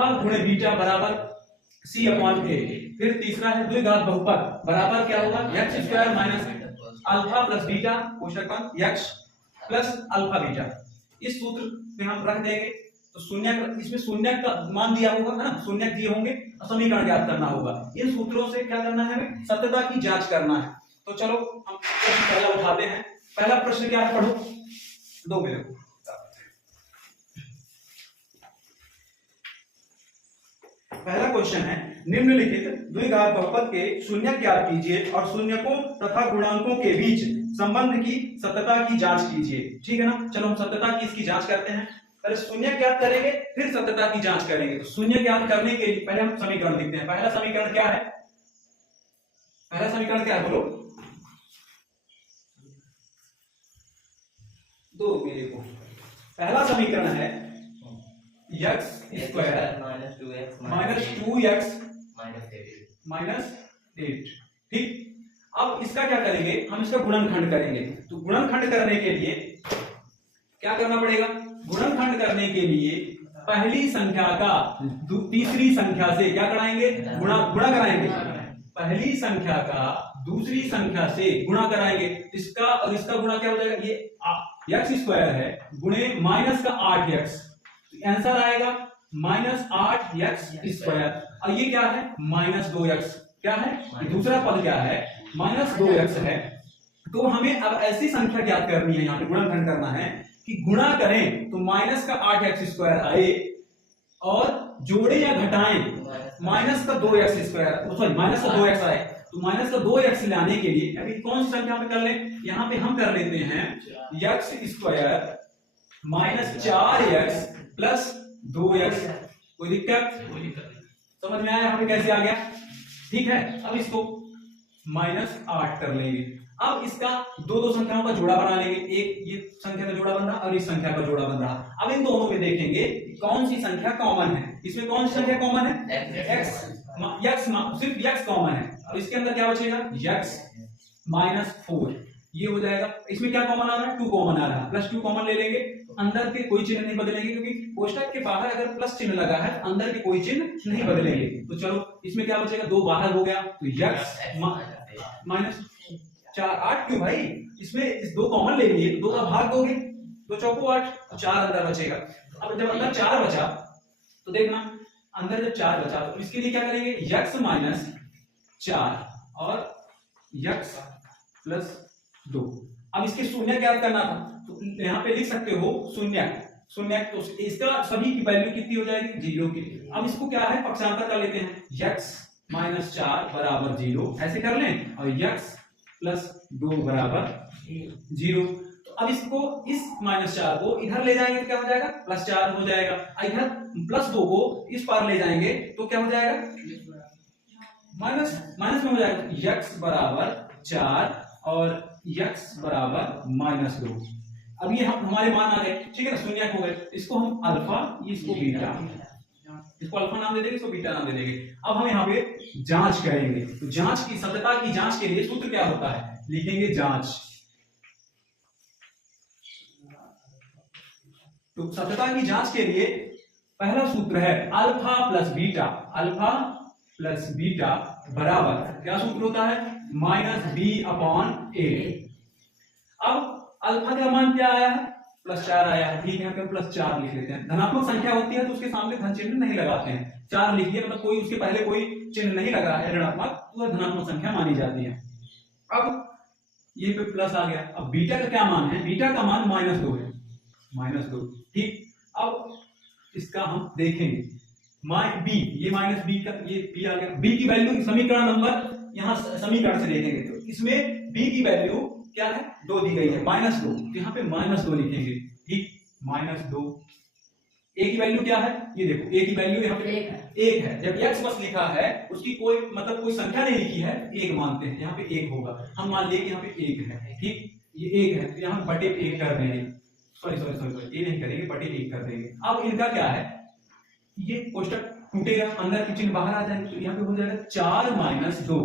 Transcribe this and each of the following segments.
Alpha गुणे beta बराबर सी upon ए। फिर तीसरा है द्विघात बहुपद बराबर क्या होगा x square minus alpha plus beta कोष्ठक एक्स प्लस अल्फा बीटा। इस सूत्र में हम रख देंगे तो शून्य, इसमें शून्य का मान दिया होगा है ना, शून्य दिए होंगे और समीकरण ज्ञात करना होगा। इन सूत्रों से क्या करना है हमें, सत्यता की जांच करना है। तो चलो हम प्रश्न पहला उठाते हैं। पहला प्रश्न क्या है, पढ़ो दो मेरे को। पहला क्वेश्चन है निम्नलिखित द्विघात बहुपद के शून्य ज्ञात कीजिए और शून्यकों तथा गुणांकों के बीच संबंध की सत्यता की जांच कीजिए। ठीक है ना, चलो हम सत्यता की इसकी जांच करते हैं। पहले शून्य ज्ञात करेंगे फिर सत्यता की जांच करेंगे। तो शून्य ज्ञात करने के लिए पहले हम समीकरण लिखते हैं। पहला समीकरण क्या है, पहला समीकरण क्या है बोलो, दो मेरे को। पहला समीकरण है x square minus 2x minus 8। ठीक, अब इसका क्या करेंगे, हम इसका गुणनखंड करेंगे। तो गुणनखंड करने के लिए क्या करना पड़ेगा, गुणनखंड करने के लिए पहली संख्या का तीसरी संख्या से क्या कराएंगे, गुणा कराएंगे। पहली संख्या का दूसरी संख्या से गुणा कराएंगे। इसका और इसका गुणा क्या हो जाएगा, ये एक्स स्क्वायर है गुणे माइनस का 8x, आंसर आएगा माइनस 8x स्क्वायर। और ये क्या है माइनस 2x, क्या है दूसरा पद क्या है माइनस 2x है। तो हमें अब ऐसी संख्या ज्ञात करनी है, यहाँ पे गुणनखंड करना है कि गुणा करें तो माइनस का 8x स्क्वायर आए और जोड़े या घटाएं माइनस का 2x स्क्वायर, सॉरी माइनस का 2x आए। तो माइनस का 2x लाने के लिए अभी कौन सी संख्या पे कर ले, यहाँ पे हम कर लेते हैं x square minus 4x plus 2x। कोई दिक्कत, समझ में आया यहाँ पे कैसे आ गया। ठीक है, अब इसको माइनस 8 कर लेंगे। अब इसका दो संख्याओं का जोड़ा बना लेंगे, एक ये संख्या का जोड़ा बन रहा और इस संख्या का जोड़ा बन रहा। अब इन दोनों में देखेंगे कौन सी संख्या कॉमन है। इसमें कौन सी संख्या कॉमन है, x, सिर्फ x कॉमन है। अब इसके अंदर क्या बचेगा x माइनस 4, ये हो जाएगा। इसमें क्या कॉमन आ रहा है, 2 कॉमन आ रहा है, प्लस 2 कॉमन ले लेंगे। तो अंदर के कोई चिन्ह नहीं बदलेंगे क्योंकि कोष्ठक के बाहर अगर प्लस चिन्ह लगा है तो अंदर के कोई चिन्ह नहीं बदलेंगे। तो चलो इसमें क्या बचेगा, 2 बाहर हो गया तो x माइनस 4, 8 क्यों भाई, इसमें इस 2 कॉमन ले लिए, 2 का भाग दोगे, 2 चौको 8, 4 अंदर बचेगा। अब जब अंदर 4 बचा तो देखना अंदर जब 4 बचा तो इसके लिए क्या करेंगे x माइनस 4 और x प्लस 2। अब इसके शून्य ज्ञात करना था तो यहाँ पे लिख सकते हो शून्य, तो इसका सभी की वैल्यू कितनी हो जाएगी 0 की। अब इसको क्या है पक्षांतर कर लेते हैं, x माइनस 4 बराबर 0 ऐसे कर लें और x प्लस 2 बराबर 0। तो अब इसको इस माइनस 4 को इधर ले जाएंगे तो क्या हो जाएगा प्लस 4 हो जाएगा। इधर प्लस 2 को इस पार ले जाएंगे तो क्या हो जाएगा माइनस में हो जाएगा, x बराबर 4 और x बराबर माइनस 2। अब ये हमारे मान आ गए, ठीक है ना, शून्य हो गए। इसको हम अल्फा, इसको बीटा, इसको अल्फा नाम दे देंगे, इसको बीटा नाम दे देंगे। अब हम यहाँ पे जांच करेंगे। तो जांच की सत्यता की जांच के लिए सूत्र क्या होता है, लिखेंगे जांच। तो सत्यता की जांच के लिए पहला सूत्र है अल्फा प्लस बीटा बराबर क्या सूत्र होता है माइनस b अपॉन a। अब अल्फा का मान क्या आया है +4 आया है, ठीक है, +4 लिख लेते हैं। धनात्मक संख्या होती है तो उसके सामने धन चिन्ह नहीं लगाते हैं, 4 लिखिए, मतलब कोई उसके पहले कोई चिन्ह नहीं लगा है ऋणात्मक, तो वह धनात्मक संख्या मानी जाती है। अब ये पे प्लस आ गया। अब बीटा का क्या मान है, बीटा का मान -2 है, -2, ठीक। अब इसका हम देखेंगे b, ये -b का ये b आ गया। b की वैल्यू समीकरण नंबर यहाँ समीकरण से देखेंगे तो इसमें b की वैल्यू क्या है 2 दी गई है, -2, तो यहाँ पे -2 लिखेंगे, ठीक, -2। a की वैल्यू क्या है, ये देखो a की वैल्यू यहाँ पे 1 है। जब x बस लिखा है उसकी कोई मतलब कोई संख्या नहीं लिखी है, 1 मानते हैं, यहाँ पे 1 होगा। हम मान लिए कि यहाँ पे 1 है, ठीक, ये 1 है तो यहाँ बटे 1 कर देंगे, सॉरी ये नहीं करेंगे, बटे 1 कर देंगे। अब इनका क्या है, ये कोष्ठक टूटेगा, अंदर की चिन्ह बाहर आ जाएंगे, तो यहाँ पे हो जाएगा 4 - 2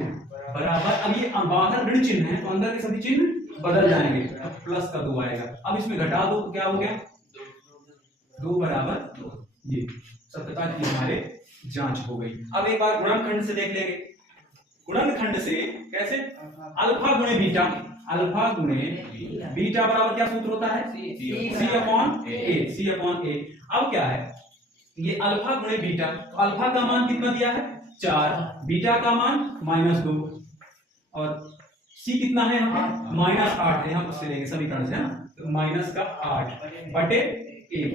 बराबर, अब ये बाहर ऋण चिन्ह है तो अंदर के सभी चिन्ह बदल जाएंगे, तो प्लस का 2 आएगा। अब इसमें घटा दो तो क्या हो गया 2 बराबर 2, ये सत्यता की हमारे जांच हो गई। अब एक बार गुणनखंड से देख लेंगे। गुणनखंड से कैसे? अल्फा गुणे बीटा, अल्फा गुणे बीटा बराबर क्या सूत्र होता है? सी अपॉन ए। अब क्या है ये अल्फा गुणे बीटा, तो अल्फा का मान कितना दिया है 4, बीटा का मान -2 और सी कितना है यहाँ पे -8 है। यहाँ उससे लेंगे समीकरण से, है ना, तो -8 बटे 1।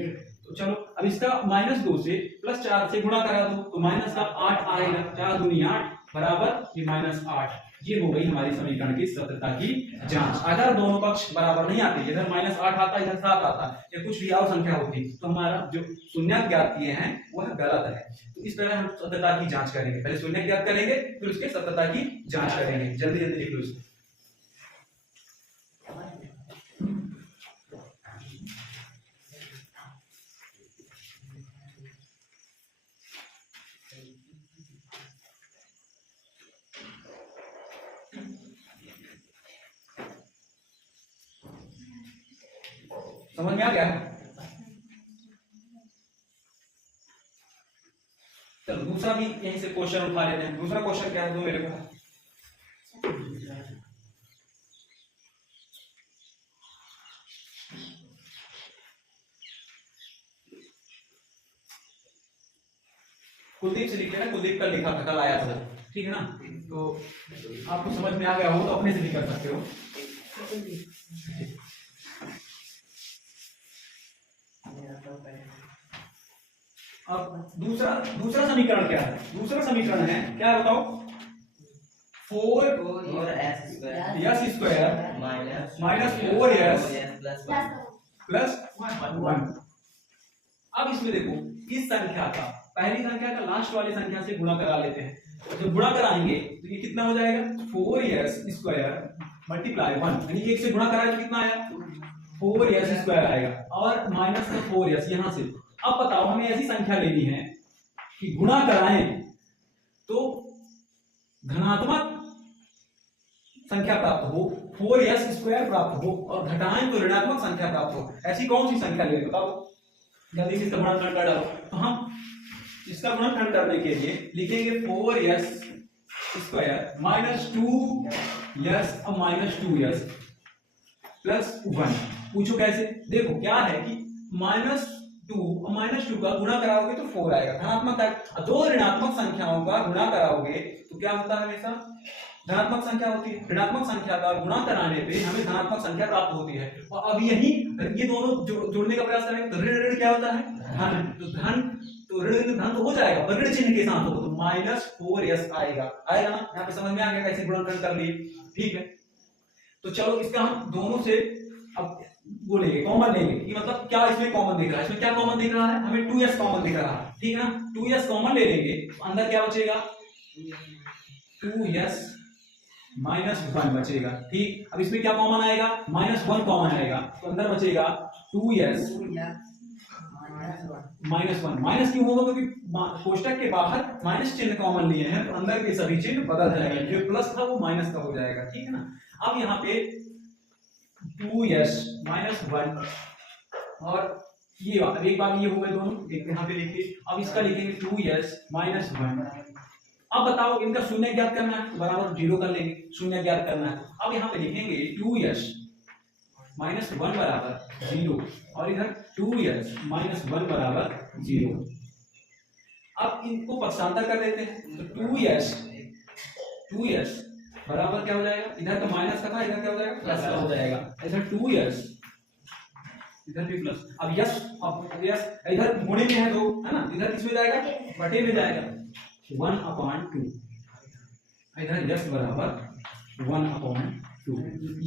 तो चलो अब इसका -2 से +4 से गुणा करा दो तो -8 आएगा, 4 दूनी 8 बराबर ये -8। ये हो गई हमारी समीकरण की सत्यता की जांच। अगर दोनों पक्ष बराबर नहीं आते, इधर -8 आता इधर 7 आता या कुछ भी और संख्या होती, तो हमारा जो शून्य ज्ञात किए हैं वह गलत है। तो इस तरह हम सत्यता की जांच करेंगे, पहले शून्य ज्ञात करेंगे फिर उसके सत्यता की जांच करेंगे। जल्दी जल्दी लिख लो इसको। समझ में आ गया? चलो दूसरा भी यहीं से क्वेश्चन उठा लेते हैं। दूसरा क्वेश्चन क्या है दो मेरे को। कुलदीप से लिख लेना, कुलदीप कल लिखा था, कल आया था, ठीक है ना। तो आपको समझ में आ गया हो तो अपने से भी कर सकते हो। अब दूसरा समीकरण क्या है? दूसरा समीकरण है क्या बताओ? 4s² minus 4s plus 1। अब इसमें देखो इस संख्या का, पहली संख्या का लास्ट वाली संख्या से गुणा करा लेते हैं। जब गुणा कराएंगे तो ये कितना हो जाएगा? 4s² मल्टीप्लाई 1, यानी 1 से गुणा कराए तो कितना आया? 4s² आएगा और माइनस का 4s यहां से। अब बताओ हमें ऐसी संख्या लेनी है कि गुणा कराएं तो धनात्मक संख्या प्राप्त हो, 4s² प्राप्त हो, और घटाएं तो ऋणात्मक संख्या प्राप्त हो। ऐसी कौन सी संख्या लेनी बताओ? जल्दी से इसका गुणनखंड कर डालो। तो हम इसका गुणनखंड करने के लिए लिखेंगे 4s² माइनस 2s और माइनस 2s प्लस 1। पूछो कैसे? देखो क्या है कि -2 और -2 का गुणा कराओगे तो 4 आएगा, धनात्मक है। दो ऋणात्मक संख्याओं का गुणा कराओगे तो क्या होता है? हमेशा धनात्मक संख्या होती है। ऋणात्मक संख्या का गुणा कराने पे हमें धनात्मक संख्या प्राप्त होती है। और अब यही ये दोनों जोड़ने का प्रयास करेंगे तो ऋण क्या होता है? धन। तो धन तो ऋण धन तो हो जाएगा पर ऋण चिन्ह के साथ हो तो -4s आएगा ना। यहाँ पे समझ में आ गया कैसे गुणनखंड कर लिए, ठीक है। तो चलो इसका हम दोनों से अब वो लेंगे, कॉमन लेंगे कि मतलब क्या इसमें कॉमन दिख रहा है? इसमें क्या कॉमन दिख रहा है? हमें 2s कॉमन दिख रहा है, ठीक है ना। 2s कॉमन ले लेंगे तो अंदर क्या बचेगा? 2s माइनस 1 बचेगा, ठीक। अब इसमें क्या कॉमन आएगा? -1 कॉमन आएगा तो अंदर बचेगा 2s -1। माइनस क्यों होगा? क्योंकि कोष्टक के बाहर माइनस चिन्ह कॉमन लिए हैं तो अंदर के सभी चिन्ह बदल जाएंगे, जो प्लस था वो माइनस का हो जाएगा, ठीक है ना। अब यहाँ पे 2s -1 और ये एक बार ये हो गए दोनों, एक यहाँ पे लिखिए। अब इसका लिखेंगे 2s -1। अब बताओ इनका शून्य ज्ञात करना है, बराबर 0 कर लेंगे, शून्य ज्ञात करना है। अब यहाँ पे लिखेंगे 2s -1 बराबर 0 और इधर 2s -1 बराबर 0। अब इनको पक्षांतर कर देते हैं तो 2s बराबर क्या हो जाएगा? इधर तो माइनस का था, इधर क्या हो जाएगा? प्लस का हो जाएगा। इधर 2s इधर भी प्लस। अब यस इधर गुणे में है 2, है ना, इधर किस में जाएगा? बटे में जाएगा, 1/2। इधर यस बराबर 1/2।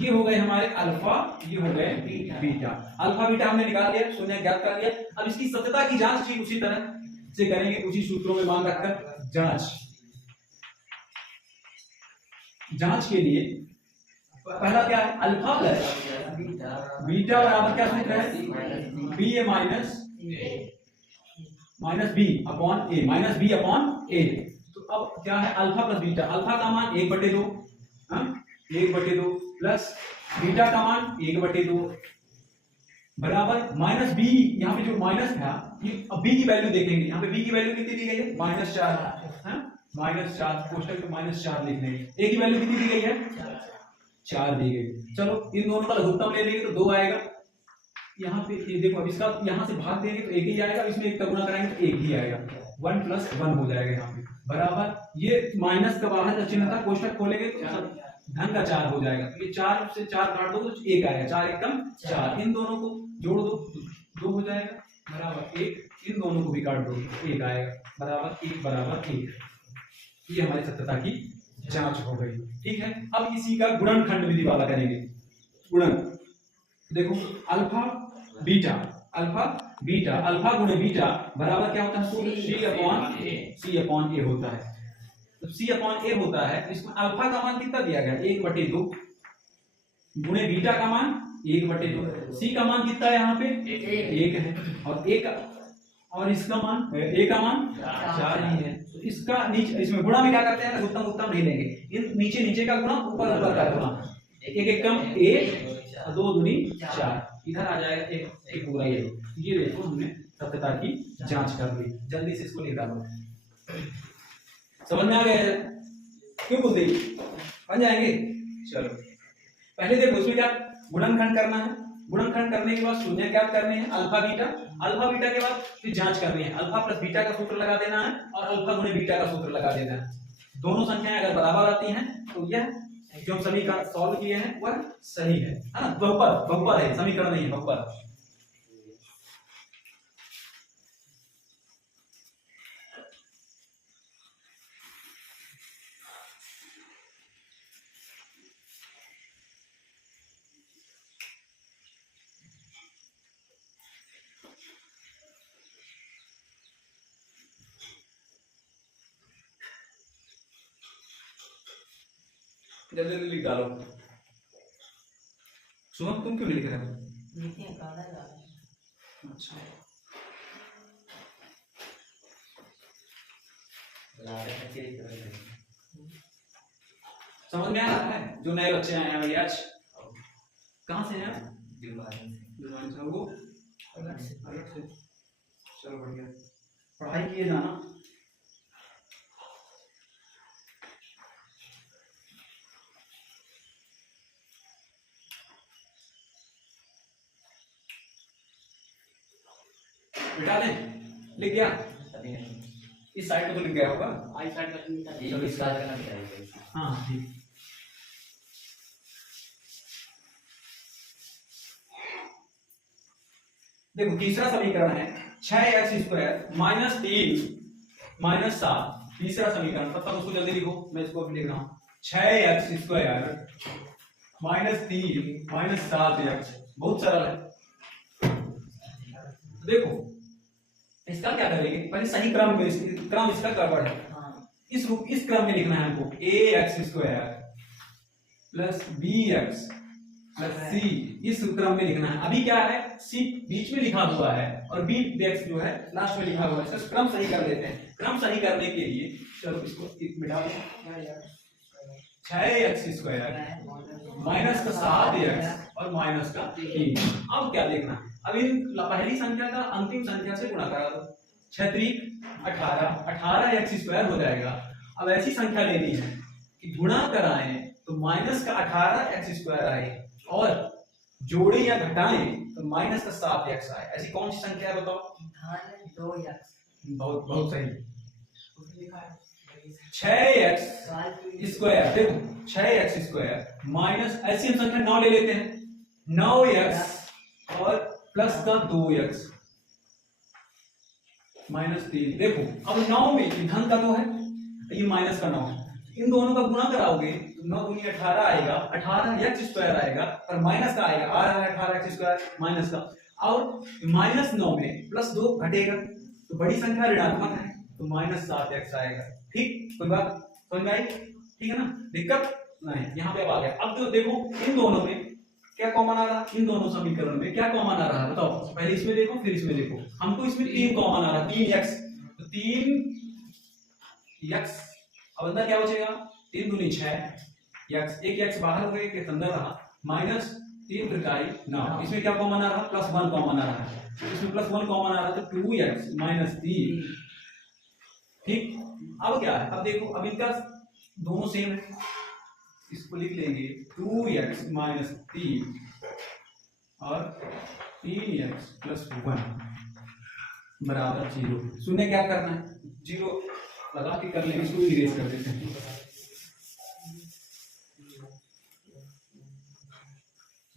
ये हो गए हमारे अल्फा, ये हो गए बीटा। अल्फा बीटा हमने निकाल लिया, शून्य ज्ञात कर लिया। अब इसकी सत्यता की जांच ठीक उसी तरह से करेंगे, उसी सूत्रों में मान रखकर जांच के लिए पहला क्या है? अल्फा प्लस बीटा बराबर क्या सूत्र है? बी माइनस बी अपॉन ए। तो अब क्या है? अल्फा प्लस बीटा, अल्फा का मान 1/2, 1/2 प्लस बीटा का मान 1/2 बराबर माइनस बी, यहाँ पे जो माइनस था अब बी की वैल्यू देखेंगे, यहाँ पे बी की वैल्यू कितनी दी गई है -4, -4 कोष्टक में -4 लिख लेंगे। ए की वैल्यू कितनी दी गई है 4 दी गई। चलो इन दोनों का लघुत्तम ले लेंगे तो 2 आएगा। यहाँ पे ये देखो अब इसका यहाँ से भाग देंगे तो एक ही आएगा, इसमें एक का गुणा कराएंगे तो एक ही आएगा, 1 + 1 हो जाएगा यहाँ पे बराबर। ये माइनस का बाहर का चिन्ह था, कोष्टक खोलेंगे तो धन का 4 हो जाएगा। ये 4 से 4 काट दो तो 1 आएगा, 4 एकम 4। इन दोनों को जोड़ दो 2 हो जाएगा बराबर 1। इन दोनों को भी काट दो 1 आएगा बराबर 1 बराबर 1। ये हमारी सत्यता की जांच हो गई। ठीक है, अब इसी का गुणनखंड विधि वाला करेंगे। गुणन देखो अल्फा बीटा, अल्फा गुणे बीटा बराबर क्या होता है C/A होता है। तो C/A होता है, इसमें अल्फा का मान कितना दिया गया 1/2 गुणे बीटा का मान 1/2। सी का मान कितना है यहाँ पे 1 है, और ए का और इसका मान ए का मान 4 ही है। तो इसका नीचे इसमें गुणा में क्या करते हैं उत्तम नहीं लेंगे, इन नीचे का गुणा ऊपर का गुणा, एक एकम 1 और 2 दूनी 4 इधर आ जाएगा एक पूरा ये देखो हमने सत्यता की जांच कर ली। जल्दी से इसको लिख डालो, समझ में आ गया क्यों बोलते बन जाएंगे। चलो पहले देखो इसमें क्या गुणनखंड करना है, गुणनखंड करने के बाद शून्य क्या करने हैं अल्फा बीटा के बाद फिर जांच करनी है। अल्फा प्लस बीटा का सूत्र लगा देना है और अल्फा गुणे बीटा का सूत्र लगा देना है। दोनों संख्याएं अगर बराबर आती हैं तो यह जो हम समीकरण सॉल्व किए हैं वह सही है ना, बहुपद है, समीकरण नहीं है बहुपद। जल्दी लिख डालो। सुमन तुम क्यों लिख रहे हो? अच्छा समझ में आ रहा है? जो नए बच्चे आए हैं भैया आज कहाँ से हैं? दिलवानी से। वो अलग से चलो बढ़िया पढ़ाई किए जाना। बिठा दें, लिख गया इस साइड पे तो लिख गया होगा, आई साइड का चलो इस साइड का ना लिखाइए। हाँ ठीक। देखो तीसरा समीकरण है 6x² -3 -7। तीसरा समीकरण तब तक उसको जल्दी लिखो, मैं इसको अभी लिख रहा हूँ 6x² -3 -7x। बहुत सरल है। देखो इसका क्या करेंगे पहले सही क्रम में, क्रम इसका गड़बड़ है, इस क्रम में लिखना है हमको ax² plus bx plus c, इस क्रम में लिखना है। अभी क्या है c बीच में लिखा हुआ है और bx जो है लास्ट में लिखा हुआ है। इसका क्रम सही कर लेते हैं। क्रम सही करने के लिए चलो इसको मिटा दो 6x² -7x और -3। अब क्या देखना है, अब इन पहली संख्या का अंतिम संख्या से गुणा करा दो, 18x² हो जाएगा। अब ऐसी संख्या लेनी है कि गुणा कराएं तो -18x² आए और जोड़े या घटाएं तो -7x आए। ऐसी कौन सी संख्या है बताओ? 2x। बहुत सही। 6x² देखो 6x² माइनस ऐसी हम संख्या 9 ले लेते हैं, 9x और प्लस का 2x -3। देखो अब 9 में धन का 2 है, ये माइनस का 9 है। इन दोनों का गुणा कराओगे तो 9 दूनी 18 आएगा, 18x² आएगा और माइनस का आएगा, आ रहा है 18x² माइनस का। और -9 में प्लस 2 घटेगा तो बड़ी संख्या ऋणात्मक है तो -7x आएगा। ठीक, कोई बात समझ में आई? ठीक है ना, दिक्कत नहीं। यहाँ पे अब आ गया। अब तो देखो इन दोनों में क्या कॉमन आ रहा, इन दोनों समीकरण में क्या कॉमन आ रहा है बताओ? पहले इसमें देखो फिर इसमें देखो। हमको इसमें 3 कॉमन आ रहा है, 3x तो 3x। अब अंदर क्या बचेगा 3 दूनी 6 x, एक x बाहर हो गया, एक अंदर रहा, माइनस 3 त्रिकाई 9। इसमें क्या कॉमन आ रहा है? +1 कॉमन आ रहा है। इसमें +1 कॉमन आ रहा है तो 2x - 3। ठीक, अब क्या है? अब देखो, अब इनका दोनों सेम है, इसको लिख लेंगे 2x - 3 और 3x + 1 बराबर 0। शून्य क्या करना है? 0 लगा के कर लेंगे, इसको इरेज कर देते हैं।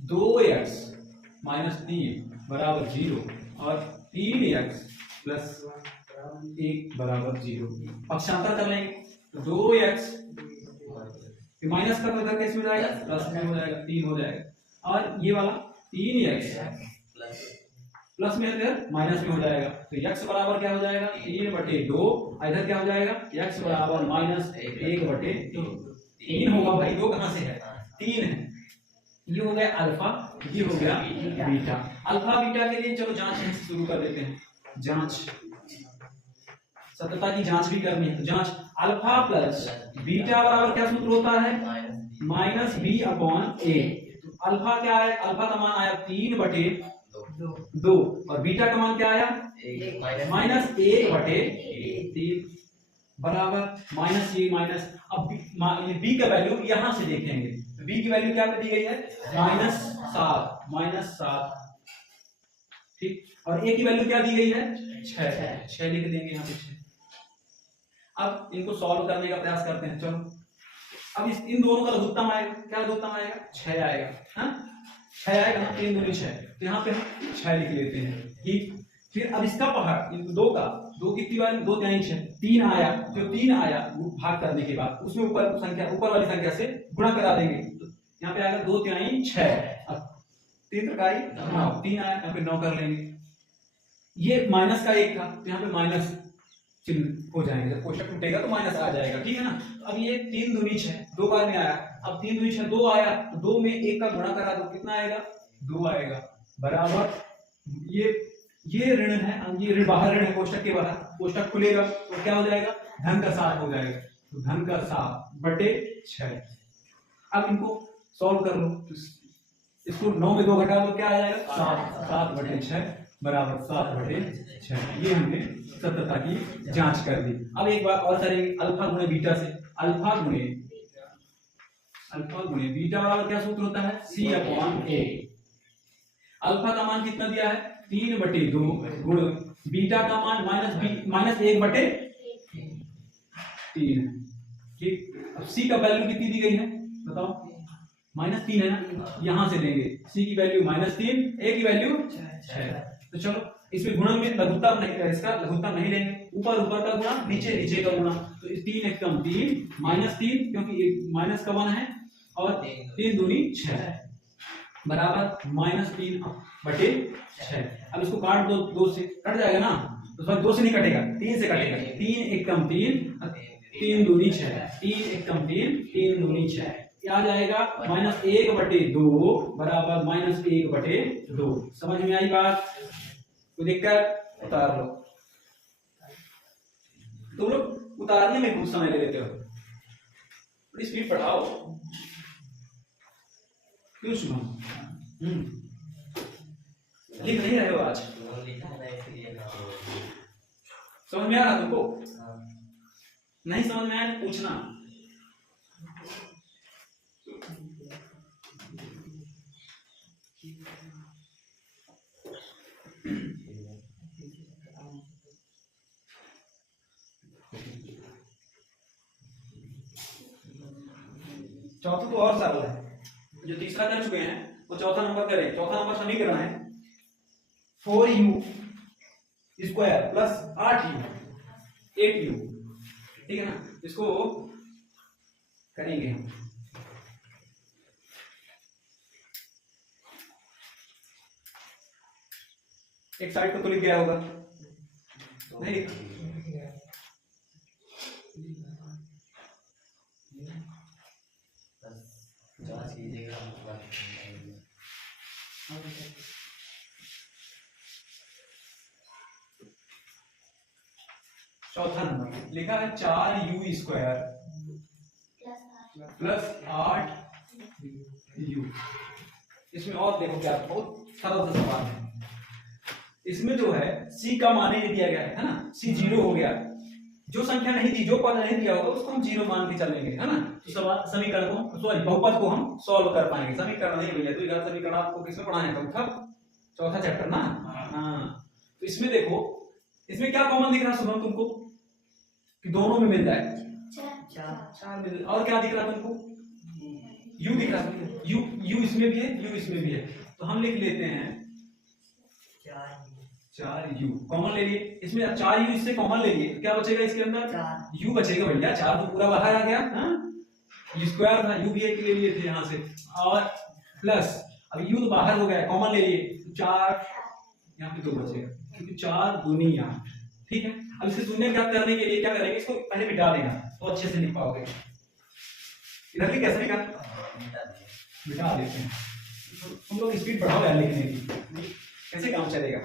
2x - 3 बराबर 0 और 3x + 1 बराबर 0। पक्षांतर कर लेंगे तो 2x माइनस कर दो, कैसे हो जाएगा? प्लस में हो जाएगा, 3 हो जाएगा। और ये वाला 3x प्लस में इधर माइनस में हो जाएगा तो x बराबर क्या हो जाएगा? 3/2। इधर क्या हो जाएगा? x बराबर -1/2। 3 होगा भाई, 2 कहां से है? 3 है। ये हो गया अल्फा, ये हो गया बीटा। अल्फा बीटा के लिए चलो जांच शुरू कर देते हैं। जांच, सत्यता की जांच भी करनी है तो जांच। अल्फा प्लस बीटा बराबर क्या सूत्र होता है? -b/a। तो अल्फा क्या है? अल्फा का मान आया 3/2 और बीटा का मान क्या आया? -1/3 बराबर -a माइनस। अब b का वैल्यू यहां से देखेंगे, b की वैल्यू क्या दी गई है? -7। ठीक, और a की वैल्यू क्या दी गई है? 6 लिख देंगे यहाँ पे 6। अब इनको सॉल्व करने का प्रयास करते हैं। चलो, अब इन दोनों का लघुत्तम आएगा। क्या लघुत्तम आएगा? 6 आएगा। हाँ, 6 आएगा ना, 3 दूनी 6, तो यहाँ पे हम 6 लिख लेते हैं। ठीक, फिर अब इसका पहाड़ इन दो का, 2 कितनी बार? 2 3 6, 3 आया। जो 3 आया भाग करने के बाद उसमें ऊपर संख्या, ऊपर वाली संख्या से गुणा करा देंगे तो यहाँ पे आएगा 2 3 6। अब 3 त्रिकाई 9, 3 आया, यहाँ पे 9 कर लेंगे। ये माइनस का 1 था तो यहाँ पे माइनस चिन्ह हो जाएंगे, जब कोष्टक टूटेगा तो माइनस आ जाएगा। ठीक है ना? अब ये 3 दूनी 6, 2 बार में आया। अब 3 दूनी 6, 2 आया तो 2 में 1 का गुणा करा दो, कितना आएगा? 2 आएगा बराबर। ये ऋण है, ये ऋण बाहर, ऋण है कोष्टक के बाहर, कोष्टक खुलेगा तो क्या हो जाएगा? धन का 7 हो जाएगा। तो धन का 7/6। अब इनको सॉल्व कर लो, इसको 9 में 2 घटा दो, क्या आ जाएगा? 7/6 बराबर 7/6। ये हमने सत्यता की जांच कर दी। अब एक बार और करेंगे, अल्फा गुणे बीटा से। अल्फा गुणे बीटा बराबर क्या सूत्र होता है? C/A। अल्फा का मान कितना दिया है? 3/2 गुण बीटा का मान -1/3। ठीक, अब C का वैल्यू कितनी दी गई है बताओ? -3 है ना, यहां से लेंगे। C की वैल्यू -3, A की वैल्यू 6। तो चलो, इसमें गुणन में लघुत्तम नहीं, इसका लघुत्तम नहीं लेंगे, ऊपर का गुणा, नीचे का गुणा। तो 3 एकम 3 -3 क्योंकि माइनस का 1 है और 3 दूनी 6 बराबर -3/6। अब इसको काट दो, 2 से कट जाएगा ना, तो उसमें 2 से नहीं कटेगा, 3 से कटेगा। 3 एकम 3, 3 दूनी 6, 3 एकम 3, 3 दूनी 6। क्या आ जाएगा? -1/2 बराबर -1/2। समझ में आई बात? तो दिक्कत उतार लो। तुम लोग उतारने में कुछ समय ले लेते हो, थोड़ी स्पीड बढ़ाओ। क्यों शुभम? लिख नहीं रहे हो आज? समझ में आ रहा तुमको? नहीं समझ में आया तो पूछना। चौथा तो और सरल है, जो तीसरा कर चुके हैं वो चौथा नंबर करें। चौथा नंबर समीकरण है 4u² + 8u 8u। ठीक है ना? इसको करेंगे हम। एक साइड को तो लिख गया होगा, नहीं लिखा? चौथा नंबर लिखा है 4u² + 8u। इसमें और देखो क्या बहुत सरल सा सवाल है। इसमें जो है c का मान ही नहीं दिया गया है ना, c 0 हो गया। जो संख्या नहीं दी, जो पद नहीं दिया होगा उसको हम 0 मान के चलेंगे, है ना। तो समीकरण को, सॉरी बहुपद को हम सॉल्व कर पाएंगे। समीकरण नहीं भैया, तो यह समीकरण आपको किसमें पढ़ाना है? चौथा चैप्टर ना। हाँ, तो इसमें देखो, इसमें क्या कॉमन दिख रहा है शुभम तुमको कि दोनों में मिल जाए? 4 मिल। और क्या दिख रहा तुमको? u दिख रहा है। u इसमें भी है, u इसमें भी है, तो हम लिख लेते हैं 4u कॉमन ले लिए। इसमें 4u इससे कॉमन ले लिए, क्या बचेगा इसके अंदर? u बचेगा भैया। 4 तो पूरा बाहर आ गया, u स्क्वायर था, u भी एक ले लिए थे यहाँ से, और प्लस अब u तो बाहर हो गया, कॉमन ले लिए, 4 यहाँ पे 2 बचेगा, क्योंकि 4 दूनी 8। ठीक है, अब इसे शून्य ज्ञात करने के लिए क्या करेंगे? इसको पहले मिटा देना तो अच्छे से लिख पाओगे। इधर भी कैसे लिखा? मिटा देते हैं। तो तुम लोग स्पीड बढ़ाओ यार लिखने की, कैसे काम चलेगा?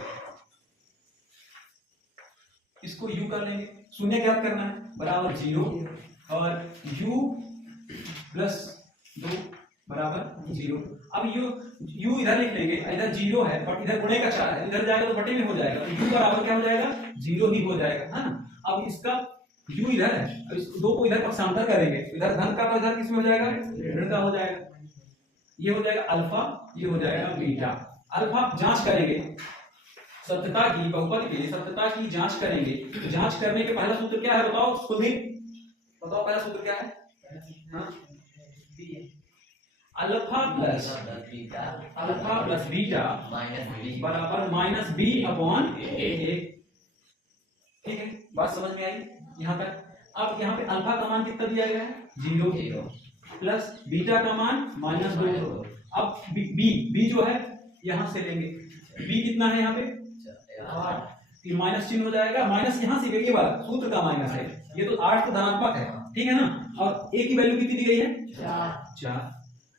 इसको u कर लेंगे, शून्य ज्ञात करना है, बराबर 0, और u प्लस 2 बराबर 0। अब u इधर लिख लेंगे, इधर 0 है बट इधर गुणे का 4 है, इधर जाएगा तो बटे में हो जाएगा, तो u बराबर क्या हो जाएगा? 0 ही हो जाएगा, है ना। अब इसका u इधर है, अब इस 2 को इधर पक्षांतर करेंगे, इधर धन का तो इधर किसमें हो जाएगा? ऋण का हो जाएगा। ये हो जाएगा अल्फा, ये हो जाएगा बीटा। अल्फा जांच करेंगे सत्यता की, बहुपद के सत्यता की जांच करेंगे। जांच करने के पहला सूत्र क्या है बताओ? खुद ही बताओ, पहला सूत्र क्या है? अल्फा प्लस बीटा बराबर माइनस बी अपॉन ए। ठीक है, बात समझ में आई यहाँ तक? अब यहाँ पे अल्फा का मान कितना दिया गया है? 0 प्लस बीटा का मान -2। अब बी जो है यहाँ से लेंगे, बी कितना है यहाँ पे? 8। माइनस चिन्ह हो जाएगा, माइनस यहाँ से ये बात सूत्र का माइनस है, ये तो 8 तो धनात्मक है, ठीक है ना। और ए की वैल्यू कितनी दी गई है? 4।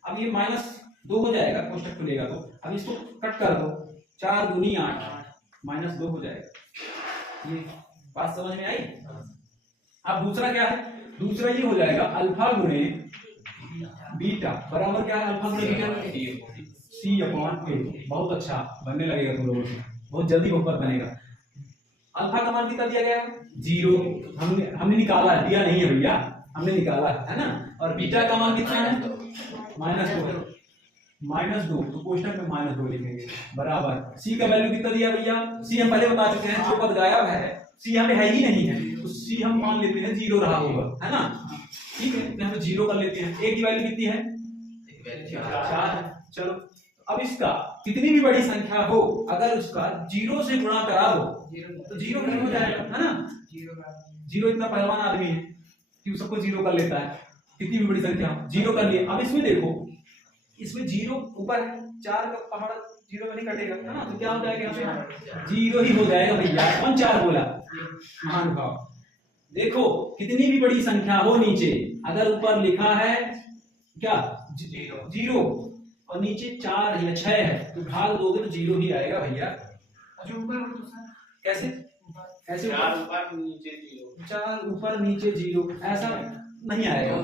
अब ये -2 हो जाएगा, कोष्टक खुलेगा तो अब इसको कट कर दो, 4 दूनी 8, -2 हो जाएगा। ये बात समझ में आई? अब दूसरा क्या है? दूसरा ये हो जाएगा अल्फा गुणे बीटा बराबर क्या है? अल्फा गुणे बीटा c अपॉन ए। बहुत अच्छा बनने लगेगा तुम लोगों को, बहुत जल्दी बहुपद बनेगा। अल्फा का मान कितना दिया गया है? 0। हमने निकाला है, दिया नहीं है भैया, हमने निकाला है ना। और बीटा का मान कितना है? -2। तो क्वेश्चन में -2 लिखेंगे बराबर c का वैल्यू कितना दिया भैया? c हम पहले बता चुके हैं, जो पद गायब है c हमें है ही नहीं है, तो c हम मान लेते हैं 0 रहा होगा, है ना। ठीक है, तो हम 0 कर लेते हैं। a की वैल्यू कितनी है? 4। चलो, अब इसका कितनी भी बड़ी संख्या हो, अगर उसका 0 से गुणा करा दो तो 0 नहीं हो जाएगा, है ना। 0 इतना पहलवान आदमी है कि सबको 0 कर लेता है, कितनी भी बड़ी संख्या 0 कर लिए। अब इसमें देखो, इसमें 0 ऊपर है, 4 का पहाड़ 0 में नहीं कटेगा, है ना, तो क्या हो जाएगा? यहाँ पे 0 ही हो जाएगा भैया। कौन 4 बोला? महान भाव। देखो, कितनी भी बड़ी संख्या हो, नीचे अगर ऊपर लिखा है क्या? 0 और नीचे 4 या 6 है, तो भाग दोगे तो 0 ही आएगा भैया। अच्छा, ऊपर कैसे? ऐसे 4 ऊपर नीचे 0, 4 ऊपर नीचे 0, ऐसा नहीं आएगा,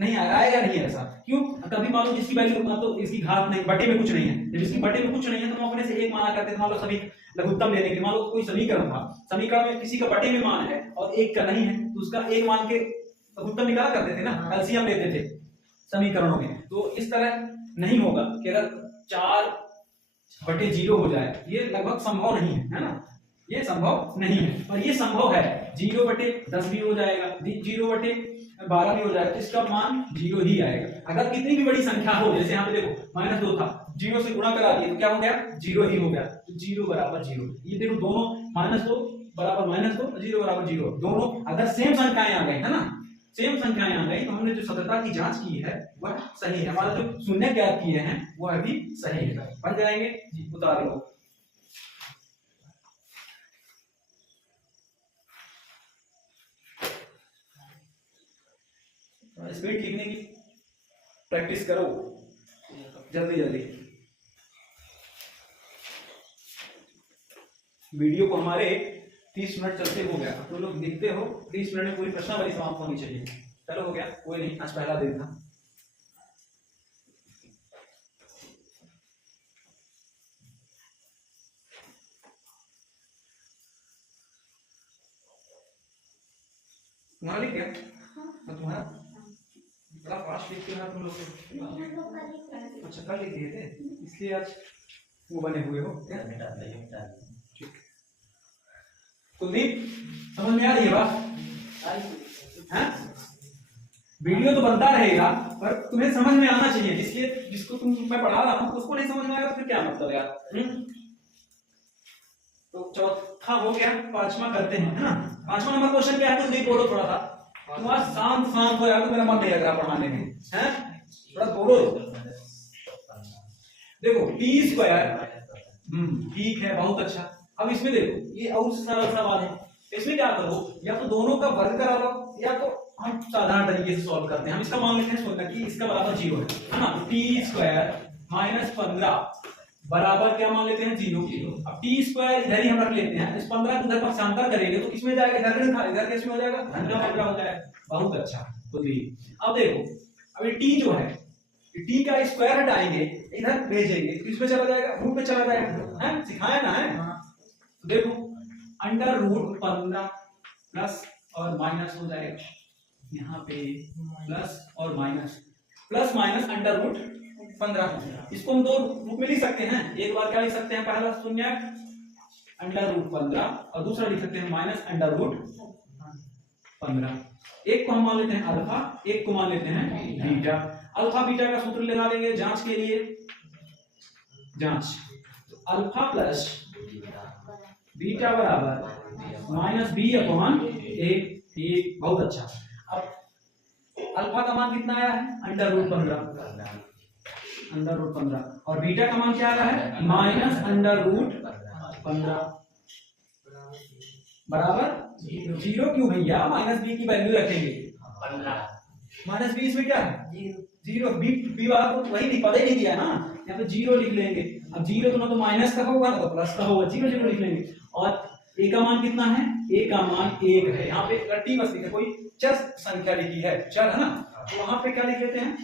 नहीं आएगा, नहीं ऐसा। क्यों? कभी मान लो जिसकी वैल्यू मान तो इसकी घात नहीं, बटे में कुछ नहीं है, जब इसकी बटे में कुछ नहीं है तो हम अपने से एक माना करते थे। मान लो सभी लघुत्तम लेने के लिए, मान लो कोई समीकरण था, समीकरण में किसी का बटे में मान है और एक का नहीं है, तो उसका एक मान के लघुत्तम निकाला करते थे ना, एलसीएम लेते थे समीकरणों में। तो इस तरह नहीं होगा कि अगर 4/0 हो जाए, ये लगभग संभव नहीं है ना, ये संभव नहीं है। और ये संभव है, 0/10 भी हो जाएगा, 0/12 भी हो जाएगा, तो इसका मान 0 ही आएगा। अगर कितनी भी बड़ी संख्या हो, जैसे यहाँ पे देखो -2 था, 0 से गुणा करा दिए तो क्या हो गया? 0 ही हो गया, तो 0 बराबर 0। ये देखो, दोनों -2 बराबर -2, 0 बराबर 0, दोनों अगर सेम संख्याएं आ गई, है ना, सेम संख्याएं आ गई, तो हमने जो सत्यता की जांच की है वह सही है, हमारा जो शून्य ज्ञात किए हैं वह भी सही है। बन जाएंगे जी, उतार लो। स्पीड लिखने की प्रैक्टिस करो जल्दी जल्दी। वीडियो को हमारे 30 मिनट चलते हो गया, तो लोग देखते हो 30 मिनट में पूरी प्रश्नावली समाप्त होनी चाहिए। चलो हो गया, कोई नहीं, आज पहला दिन था। तुम्हारा लिख गया? तो तुम्हारा बड़ा फास्ट लिखते हैं तुम लोग तो। अच्छा कल लिख दिए थे इसलिए आज वो बने हुए हो। ठीक कुलदीप समझ में आ रही है बात? हैं? वीडियो तो बनता रहेगा पर तुम्हें समझ में आना चाहिए, इसलिए जिसको मैं पढ़ा रहा हूँ उसको नहीं समझ में आएगा तो फिर क्या मतलब यार। तो चौथा हो गया, पांचवा करते हैं, है ना। पांचवा नंबर क्वेश्चन क्या है तो नहीं बोलो थोड़ा सा, तुम आज शांत शांत हो यार, तो मेरा मन नहीं लग रहा पढ़ाने में, हैं थोड़ा बोलो। देखो टी स्क्वायर, ठीक है बहुत अच्छा। अब इसमें देखो ये और सरल सवाल है, इसमें क्या करो या तो दोनों का वर्ग करा लो या तो हम साधारण तरीके से सॉल्व करते हैं। हम इसका मान लेते हैं सोचना कि इसका बराबर 0 है ना, टी स्क्वायर माइनस 15 बराबर क्या मान लेते हैं 0। अब टी स्क्वायर इधर ही हम रख लेते हैं, इस 15 को इधर पक्षांतर करेंगे तो किसमें जाएगा, इधर था, इधर किसमें हो जाएगा, 15 हो जाएगा। बहुत अच्छा। तो अब देखो अभी टी जो है टी का स्क्वायर हटाएंगे इधर भेजेंगे किसमें चला जाएगा, रूट में चला जाएगा, है सिखाया ना है। तो देखो अंडर रूट 15 प्लस और माइनस हो जाएगा, यहाँ पे प्लस और minus, plus minus under root 15। इसको हम दो रूप में लिख सकते हैं, एक बार क्या लिख सकते हैं, पहला शून्य अंडर रूट 15 और दूसरा लिख सकते हैं माइनस अंडर रूट 15। एक को हम मान लेते हैं अल्फा, एक को मान लेते हैं बीटा। अल्फा बीटा का सूत्र लगा लेंगे जांच के लिए, जांच अल्फा प्लस बीटा बराबर माइनस बी अपॉन ए। बहुत अच्छा। अब अल्फा का मान कितना आया है, अंडर रूट 15, अंडर रूट 15 और बीटा का मान क्या आ रहा है, माइनस अंडर रूट 15 बराबर 0। क्यों भैया, माइनस बी की वैल्यू रखेंगे 15, माइनस बी इसमें क्या है 0, बी वाला तो वही पता ही नहीं दिया ना, यहाँ पे 0 लिख लेंगे। अब 0 तो ना तो माइनस का होगा ना तो प्लस का होगा, 0 0 लिख लेंगे। और ए का मान कितना है, ए का मान 1 है, यहाँ पे टी बस लिखा, कोई चर संख्या लिखी है, चर है ना, तो वहां पे क्या लिख लेते हैं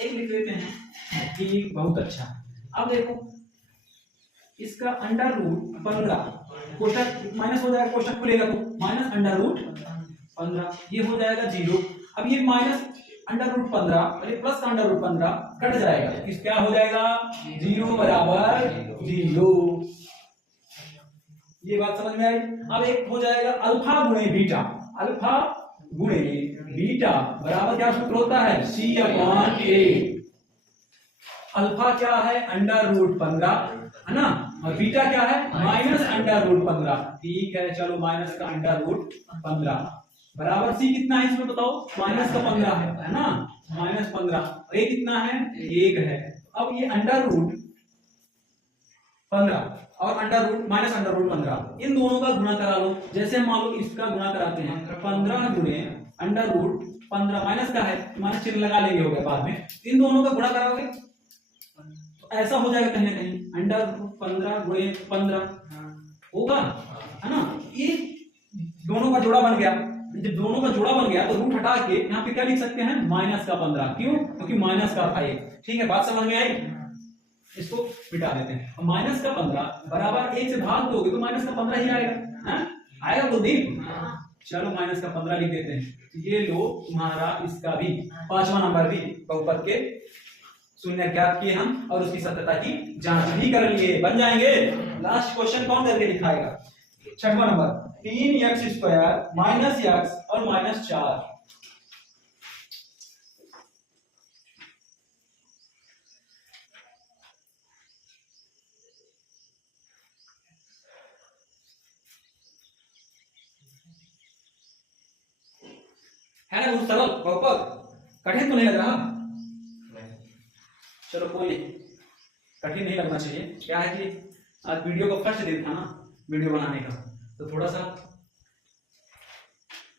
1 लिख लेते हैं। ठीक बहुत अच्छा। अब देखो इसका अंडर रूट 15 कोष्ठक माइनस हो जाएगा, कोष्ठक खुलेगा तो माइनस अंडर रूट 15 ये हो जाएगा 0। अब ये माइनस अंडर रूट 15 और ये प्लस अंडर रूट 15 कट जाएगा, इस क्या हो जाएगा 0 बराबर 0। ये बात समझ में आई। अब एक हो जाएगा अल्फा गुणे बीटा, अल्फा गुणे बीटा बराबर क्या सूत्र होता है, सी अपॉन ए। अल्फा क्या है अंडर रूट 15 है ना, और बीटा क्या है माइनस अंडर रूट 15। ठीक है चलो माइनस का अंडर रूट 15 बराबर सी कितना है इसमें बताओ, माइनस का 15 है ना, माइनस 15 और ये कितना है 1 है। अब ये अंडर रूट 15 और under root minus under root 15 इन दोनों का गुणा करा लो। जैसे मान लो इसका गुणा कराते हैं 15 गुणे अंडर रूट 15 माइनस का है, माइनस चिन्ह लगा लेंगे हो गया बाद में, इन दोनों का गुणा कराओगे तो ऐसा हो जाएगा कहीं ना कहीं अंडर रूट 15 गुणे 15 होगा, है ना। ये दोनों का जोड़ा बन गया, जब दोनों का जोड़ा बन गया तो रूट हटा के यहाँ पे क्या लिख सकते हैं माइनस का 15, क्यों क्योंकि माइनस का था 1। ठीक है बात समझ में आई, इसको मिटा देते हैं। माइनस का 15 बराबर 1 से भाग दोगे तो माइनस का 15 ही आएगा, हैं आएगा तो दीप। चलो माइनस का 15 लिख देते हैं। ये लो तुम्हारा इसका भी 5वां नंबर भी बहुपद के शून्य ज्ञात किए हम और उसकी सत्यता की जांच भी कर लिए, बन जाएंगे। लास्ट क्वेश्चन कौन करके दिखाएगा, 6वां नंबर 3x² माइनस x और माइनस 4। है ना बहुत सरल बहुपद, कठिन तो नहीं लग रहा, चलो कोई कठिन नहीं लगना चाहिए। क्या है कि आज वीडियो का फर्स्ट दिन था ना वीडियो बनाने का, तो थोड़ा सा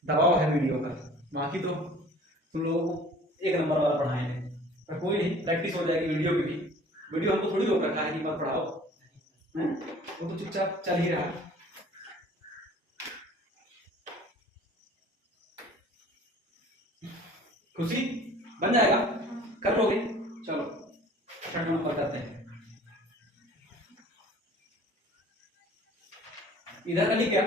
दबाव है वीडियो का, बाकी तो तुम लोगों को 1 नंबर वाला पढ़ाएंगे, पर कोई नहीं प्रैक्टिस हो जाएगी वीडियो की भी। वीडियो हमको थोड़ी रोक रखा है कि मत पढ़ाओ, हैं वो तो चुपचाप चल ही रहा है। खुशी बन जाएगा, कर लोगे। चलो 6 नंबर करते हैं। इधर का लिख क्या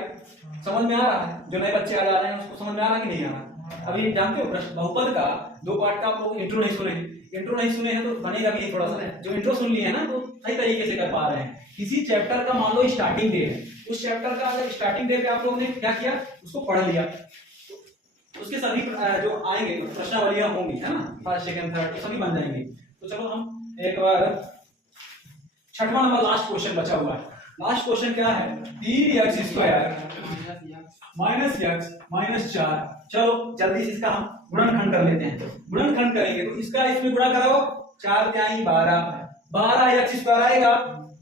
समझ में आ रहा है? जो नए बच्चे आ जा रहे हैं उसको समझ में आ रहा है कि नहीं आ रहा? अभी जानते हो प्रश्न बहुपद का 2 पार्ट का आप लोग इंट्रो नहीं सुने, इंट्रो नहीं सुने हैं तो बनेगा भी नहीं थोड़ा सा। जो इंट्रो सुन लिए है ना तो सही तरीके से कर पा रहे हैं। किसी चैप्टर का मान लो स्टार्टिंग डे है, उस चैप्टर का अगर स्टार्टिंग डे पे आप लोगों ने क्या किया, उसको पढ़ लिया, तो उसके सभी जो आएंगे प्रश्नावलियां होंगी है ना, फर्स्ट सेकंड थर्ड तो सभी बन जाएंगे। तो चलो हम एक बार 6वां नंबर लास्ट क्वेश्चन बचा हुआ है। लास्ट क्वेश्चन क्या है? 3x² minus x minus 4। चलो जल्दी से इसका हम गुणनखंड कर लेते हैं। गुणनखंड करेंगे तो इसका इसमें गुणा कराओ, 4 त्याई 12, 12x² आएगा।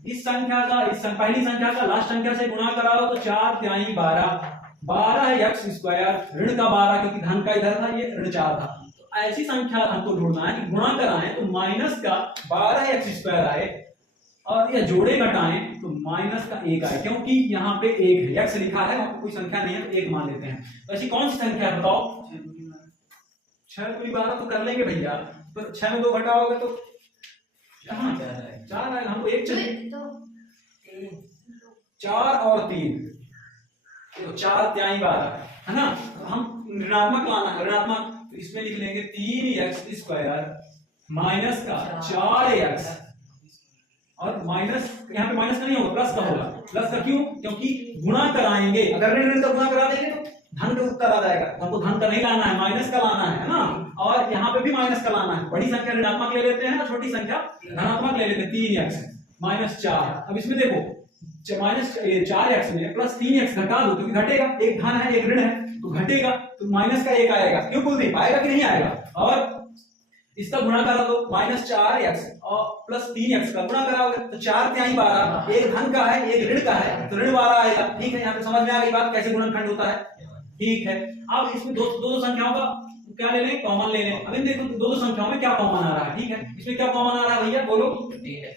इस संख्या का इस पहली संख्या का लास्ट संख्या से गुणा कराओ तो 4 त्याई 12, 12x² ऋण का 12 क्योंकि धन का इधर था, ये ऋण 4 था। तो ऐसी संख्या हमको ढूंढना है कि गुणा कराएं तो माइनस का 12x² आए और ये जोड़े घटाएं तो माइनस का 1 आए, क्योंकि यहाँ पे 1 है, x लिखा है, कोई संख्या नहीं है तो 1 मान लेते हैं। तो ऐसी कौन सी संख्या है बताओ? 6 दूनी 12 तो कर लेंगे भैया, तो 6 में 2 घटाओगे तो 4 आएगा। हमको 1 चाहिए, 4 और 3 तो 4 त्याई 12 है ना। हम ऋणात्मक लाना है, ऋणात्मक तो इसमें लिख लेंगे 3x² माइनस का 4x और माइनस, यहाँ पे माइनस का नहीं होगा, प्लस का होगा। प्लस का क्यों? क्योंकि गुणा कराएंगे, अगर ऋण का गुणा करा देंगे तो धन का उत्तर आ जाएगा। हमको धन का नहीं लाना है, माइनस का लाना है ना। और यहाँ पे भी माइनस का लाना है। बड़ी संख्या ऋणात्मक ले लेते हैं, छोटी संख्या धनात्मक ले लेते हैं। 3x minus 4। अब इसमें देखो माइनस 4x में प्लस 3x घटा दो क्योंकि घटेगा, एक धन है एक ऋण है तो घटेगा, तो माइनस का 1 आएगा। क्यों कुलदीप? आएगा कि नहीं आएगा? और इसका गुणा करा दो, माइनस 4x और प्लस 3x का गुणा कराओगे तो 4 त्याई 12, एक धन का है एक ऋण का है तो ऋण 12 आएगा। ठीक है, यहाँ पे समझ में आ गई बात कैसे गुणनखंड होता है? ठीक है। अब इसमें दो संख्याओं का क्या ले लें? कॉमन ले लें। अभी देखो दो संख्याओं में क्या कॉमन आ रहा है। ठीक है, इसमें क्या कॉमन आ रहा है भैया बोलो? 3x।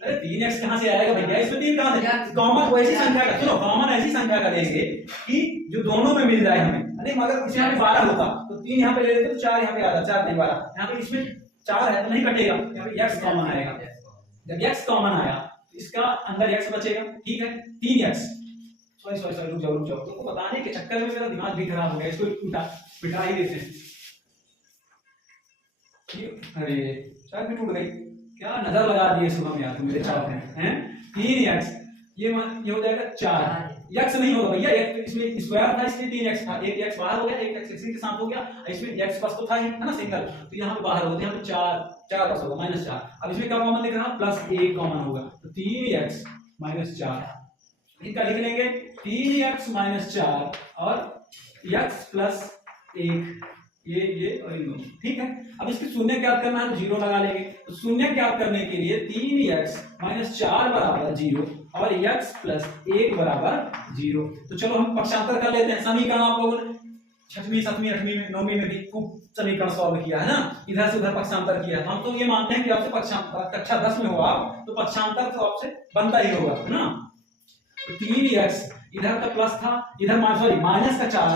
अरे 3x कहां से आएगा भैया? इसमें 3 कहां से? कॉमन वैसी संख्या का, सुनो कॉमन ऐसी संख्या का लेंगे कि जो दोनों में मिल जाए हमें। अरे मगर इसे यहाँ पे 12 होता तो 3 यहाँ पे ले लेते तो 4 यहाँ पे आता, 4 नहीं 12। यहाँ पे इसमें 4 है तो नहीं कटेगा, यहाँ पे x कॉमन आएगा। जब x कॉमन आया तो इसका अंदर x बचेगा। ठीक है, 3x सॉरी रुक जाओ तो बताने के चक्कर में मेरा दिमाग भी खराब हो गया, इसको बिठा ही देते हैं। अरे शायद भी टूट गई, क्या नजर लगा दिए सुबह यार मेरे चाप हैं। 3x ये हो जाएगा 4, x नहीं होगा भैया, एक इसमें स्क्वायर था इसलिए 3x था, एक x बाहर हो गया, एक x इसी के साथ हो गया, इसमें x बस तो था ही है ना सिंगल, तो यहाँ पे बाहर होते हैं, यहाँ पे 4 बस होगा माइनस 4। अब इसमें क्या कॉमन दिख रहा है? प्लस 1 कॉमन होगा तो 3x माइनस 4। इनका लिख लेंगे 3x माइनस 4 और x प्लस 1, ये और ये दोनों। ठीक है, अब इसके शून्य ज्ञात करना है तो 0 लगा लेंगे। तो शून्य ज्ञात करने के लिए 3x माइनस 4 बराबर 0 और x प्लस 1 बराबर 0। तो चलो हम पक्षांतर कर लेते हैं। समीकरण आप लोगों ने 6वीं 7वीं 8वीं में 9वीं में भी खूब समीकरण सॉल्व किया है ना, इधर से उधर पक्षांतर किया है। हम तो ये मानते हैं कि आपसे पक्षांतर कक्षा 10 में हो आप तो पक्षांतर तो आपसे बनता ही होगा है ना। तो 3x इधर का प्लस था, इधर सॉरी माइनस का 4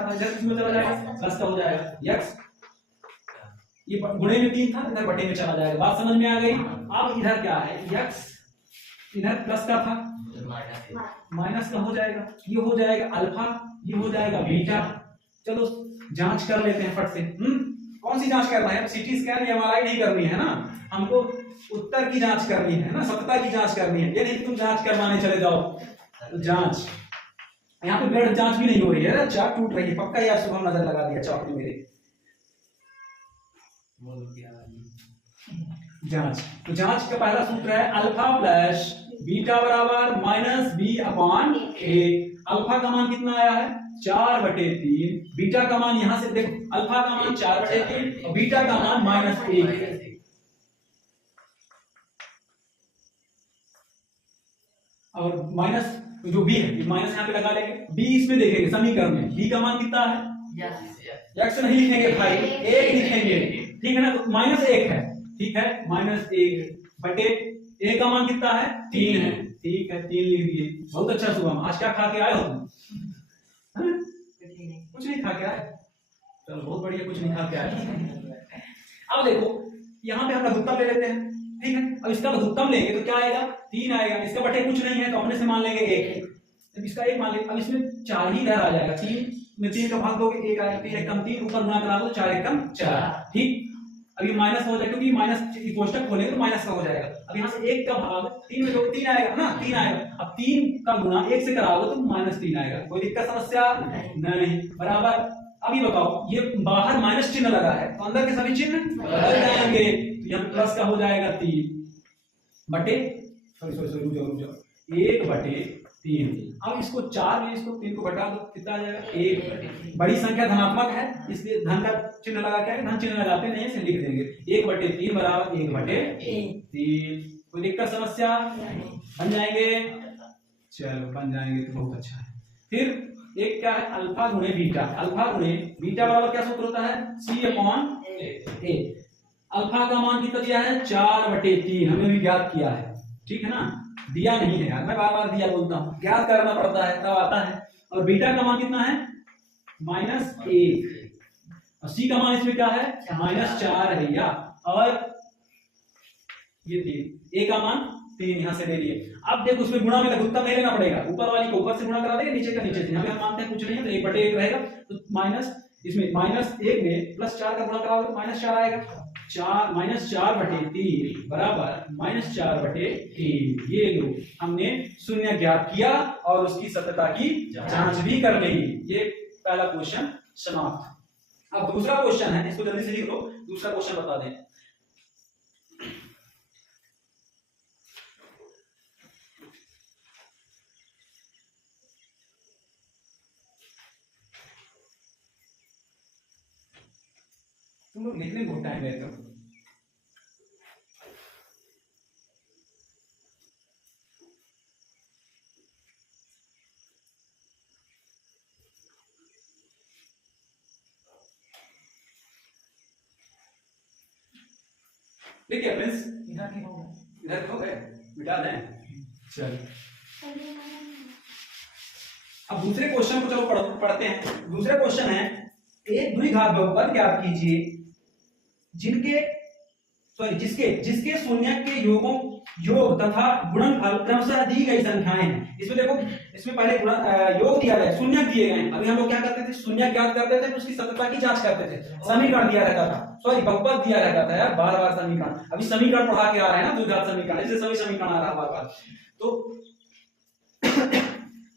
था, इधर किसमें चला जाएगा? प्लस का हो जाएगा। x ये गुणे में 3 था, इधर बटे में चला जाएगा। बात समझ में आ गई? अब इधर क्या है? x इधर प्लस का था, माइनस का हो जाएगा, ये हो जाएगा अल्फा, ये हो जाएगा बीटा। चलो जांच कर लेते हैं फट से। कौन सी जांच करना है? सीटी स्कैन या एमआरआई नहीं करनी है ना, हमको उत्तर की जांच करनी है ना, सत्यता की जांच करनी है। ये नहीं तुम जांच करवाने चले जाओ। तो जांच यहाँ पे ब्लड जांच भी नहीं हो रही है, चाक टूट रही है पक्का यार, सुबह नजर लगा दिया चौक ने मेरे। जांच, तो जांच का पहला सूत्र है अल्फा प्लस बीटा बराबर माइनस बी अपॉन ए। अल्फा का मान कितना आया है? 4/3। बीटा का मान यहां से देखो, अल्फा का मान 4/3 और बीटा का मान -1। और माइनस जो बी है माइनस यहाँ पे लगा लेंगे। बी इसमें देखेंगे समीकरण में, बी का मान कितना है? x नहीं लिखेंगे भाई, 1 लिखेंगे। ठीक है ना, तो -1 है। ठीक है, -1 बटे a का मान कितना है? 3 है। ठीक है, 3 लिख दिए। बहुत अच्छा शुभम, आज क्या खा के आए हो तुम? कुछ नहीं खा के आए? चलो बहुत बढ़िया, कुछ नहीं खा के आए। अब देखो यहाँ पे हम लघुत्तम ले लेते हैं। ठीक है, अब इसका लघुत्तम लेंगे तो क्या आएगा? 3 आएगा। इसका बटे कुछ नहीं है तो अपने से मान लेंगे 1। अब इसका एक मान लीजिए, अब इसमें 4 ही इधर आ जाएगा, 3 में 3 का भाग दोगे 1 आएगा, 3 एक कम 3 ऊपर गुणा करा दो 4 एक कम 4, ठीक। अब ये माइनस हो जाएगा क्योंकि माइनस कोष्टक खोलेंगे तो माइनस का हो जाएगा। अब यहाँ से 1 का भाग 3 में दोगे 3 आएगा ना, 3 आएगा। अब 3 का गुणा 1 से कराओगे तो -3 आएगा। कोई दिक्कत समस्या नहीं, बराबर। अभी बताओ ये बाहर माइनस चिन्ह लगा है तो अंदर के सभी चिन्ह बदल जाएंगे, तो यहाँ प्लस का हो जाएगा 3 बटे सॉरी रुक जाओ 1/3। अब इसको 4 में इसको 3 को घटा दो, कितना आ जाएगा 1। बड़ी संख्या धनात्मक है इसलिए धन का चिन्ह लगा क्या है, धन चिन्ह लगाते नहीं इसे लिख देंगे 1/3 बराबर 1/3। कोई दिक्कत समस्या बन जाएंगे, चलो बन जाएंगे तो बहुत अच्छा है। फिर एक क्या है अल्फा गुणे बीटा। अल्फा गुणे बीटा बराबर क्या सूत्र होता है, C/A। अल्फा का मान कितना दिया है 4/3, हमने भी ज्ञात किया है, ठीक है ना। दिया नहीं है यार, मैं बार बार दिया बोलता हूँ, ज्ञात करना पड़ता है तब आता है। और बीटा का मान कितना है -1, और सी का मान इसमें क्या है -4 है भैया, और ये 3, ए का मान 3 यहाँ से ले लिए। अब देखो उसमें गुणा में लघुत्तम नहीं लेना पड़ेगा, ऊपर वाली को ऊपर से गुणा करा देंगे, नीचे का नीचे से। यहाँ पे हम मानते हैं कुछ नहीं है तो 1/1 रहेगा, तो माइनस इसमें -1 में +4 का गुणा कराओगे तो -4 आएगा। 4 -4/3 बराबर -4/3। ये लो हमने शून्य ज्ञात किया और उसकी सत्यता की जांच भी कर ली। ये पहला क्वेश्चन समाप्त। अब दूसरा क्वेश्चन है, इसको जल्दी से लिख लो, दूसरा क्वेश्चन बता दें। तुम लोग लिखने में बहुत टाइम लेते हो। देखिए फ्रेंड्स, इधर हो गए, मिटा दें। चल अब दूसरे क्वेश्चन को चलो पढ़ते हैं। दूसरा क्वेश्चन है, एक द्विघात बहुपद ज्ञात कीजिए जिसके शून्य के योग तथा गुणनफल क्रमशः दी गई संख्याएं हैं। इसमें देखो, इसमें पहले योग दिया गया, शून्य दिए गए। अभी हम लोग क्या करते थे, शून्य ज्ञात करते थे, उसकी सत्यता की जांच करते थे। समीकरण दिया रहता था, सॉरी बहुपद दिया रहता था यार, बार समीकरण। अभी समीकरण पढ़ा के आ रहे हैं ना, द्विघात समीकरण, इसलिए सभी समीकरण आ रहा है बार। तो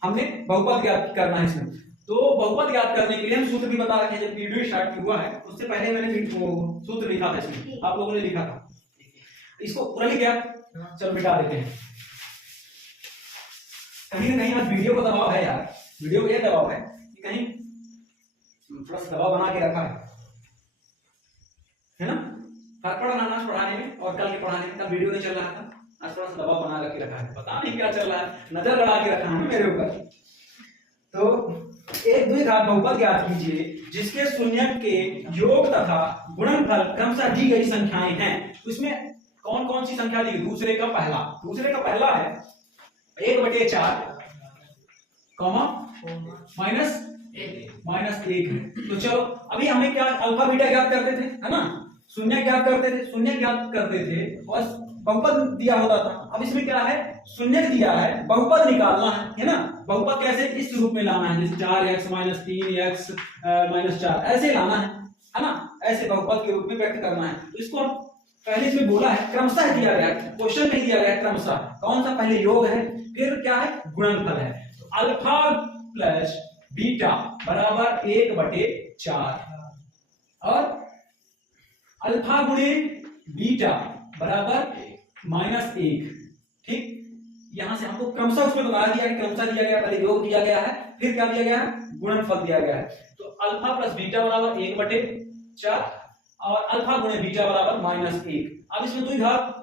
हमने बहुपद ज्ञात करना है इसमें। तो बहुपद ज्ञात करने के लिए हम सूत्र भी बता रखे हैं। जब वीडियो स्टार्ट हुआ है उससे पहले मैंने सूत्र लिखा था इसमें, आप लोगों ने लिखा था, इसको पूरा लिख गया। चलो मिटा देते हैं। कहीं ना कहीं आज वीडियो को दबाव है यार, वीडियो को ये दबाव है कि कहीं थोड़ा सा दबाव बना के रखा है ना। फर्क पड़ा ना आज पढ़ाने में और कल के पढ़ाने में, कल वीडियो नहीं चल रहा था, आज थोड़ा सा दबाव बना के रखा है, पता नहीं क्या चल रहा है, नजर लगा के रखा है मेरे ऊपर। तो एक द्विघात बहुपद ज्ञात कीजिए जिसके शून्य के योग तथा गुणनफल क्रमशः दी गई संख्याएं हैं। उसमें कौन कौन सी संख्या दी? दूसरे का पहला है 1/4 -1। तो चलो अभी हमें क्या अल्फा बीटा ज्ञात करते थे, है ना, शून्य ज्ञात करते थे और बहुपद दिया होता था। अब इसमें क्या है, शून्य दिया है, बहुपद निकालना है ना। बहुपद कैसे, इस रूप में लाना है, जैसे 4x - 3x - 4 ऐसे लाना है ना, ऐसे बहुपद के रूप में व्यक्त करना है। तो इसको हम पहले इसमें बोला है क्रमशः दिया गया, क्वेश्चन में दिया गया क्रमशः। कौन सा, पहले योग है, फिर क्या है, गुणनफल है। तो अल्फा प्लस बीटा बराबर 1/4 और अल्फा गुणे बीटा बराबर -1। ठीक, यहां से हमको क्रमशः उसमें बता दिया कि क्रमशः दिया गया, पहले योग दिया गया है, फिर क्या दिया गया है, गुणनफल दिया गया है। तो अल्फा प्लस बीटा बराबर 1/4 और अल्फा गुणे बीटा बराबर -1। अब इसमें द्विघात